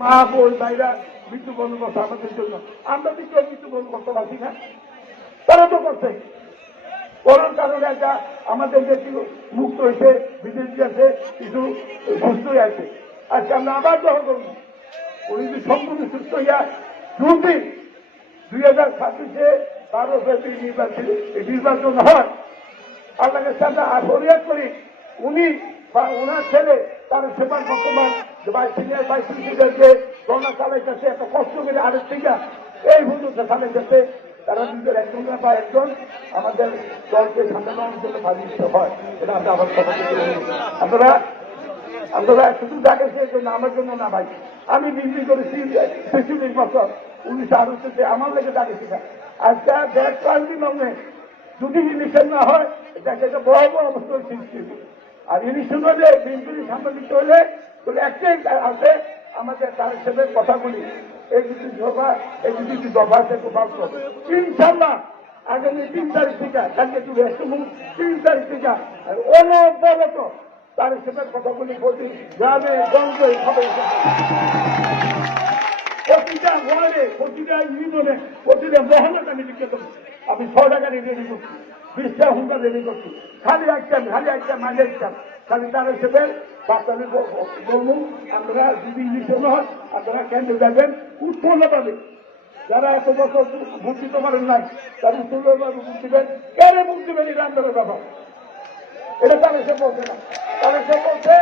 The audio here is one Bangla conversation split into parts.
মা জন্য। তারা তো করছে। করোনার কারণে একটা আমাদের যে মুক্ত হয়েছে, বিদেশ গেছে, কিছু সুস্থ আছে। আজকে আমরা আবার গ্রহণ করব। উনি সম্পূর্ণ সুস্থ হইয়া দ্রুতই দুই হাজার ছাব্বিশে বারো ফেব্রুয়ারি নির্বাচন, এই নির্বাচন হয়। আল্লাহকে সাথে ফরিয়াদ করি, উনি বা ওনার ছেলে সেবার বর্তমান ভাই সিনিয়র ভাই করোনা এত কষ্ট করে এই তারা নিজের একজন বা একজন আমাদের দলকে জন্য বাজিত হয়। এটা আমরা আপনারা আপনারা শুধু দেখেছে যে না, আমার জন্য না ভাই। আমি বিক্রি করেছি পঁচিশ বছর। উনিশশো আড়াইশোতে আমার লেগে ডাকেছি আজকে দেশ ক্রান্তি নামে যদি ইলেকশন না হয় এটাকে একটা বড় বড় অবস্থার সৃষ্টি। আর ইলেকশন হলে বিএনপির সাংবাদিক হলে, বলে একটাই আছে, আমাদের তার সাথে কথাগুলি এই কিছু দফা এই কিছু দফা আছে বাধ্য ইনশাল্লাহ আগামী তিন তারিখ থেকে, কালকে একটু রেস্ট তিন তারিখ থেকে। অনবরত তার সাথে কথাগুলি প্রতি গ্রামে, গঞ্জে, সবাই প্রতিটা ওয়ার্ডে, প্রতিটা ইউনিয়নে, প্রতিটা আমি লিখে আমি ছ টাকা রেডি করছি বিশটা হুঙ্কার রেডি করছি। খালি একটা খালি একটা মাঝে একটা। খালি তার হিসেবে বাচ্চাদের বলব আপনারা যদি ইলেকশন হয়, আপনারা কেন্দ্রে যাবেন? উৎপন্ন পাবেন। যারা এত বছর ভোট দিতে পারেন নাই, তারা উৎপন্নভাবে ভোট দিবেন কেন ভোট দিবেন এটা আন্দোলনের ব্যাপার। এটা তার এসে বলছে না। তার এসে বলছে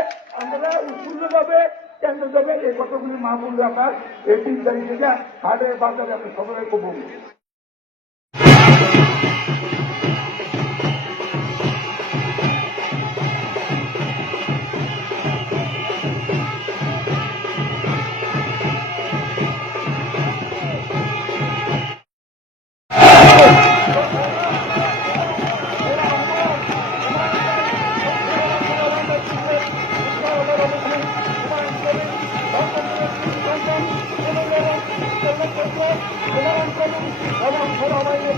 আমরা উৎপূর্ণভাবে কেন্দ্র যাবে এই কথাগুলি মাহমুদ আপনার এই তিন তারিখ থেকে হাটে বাজারে আমি সবাই করব এবং সবাই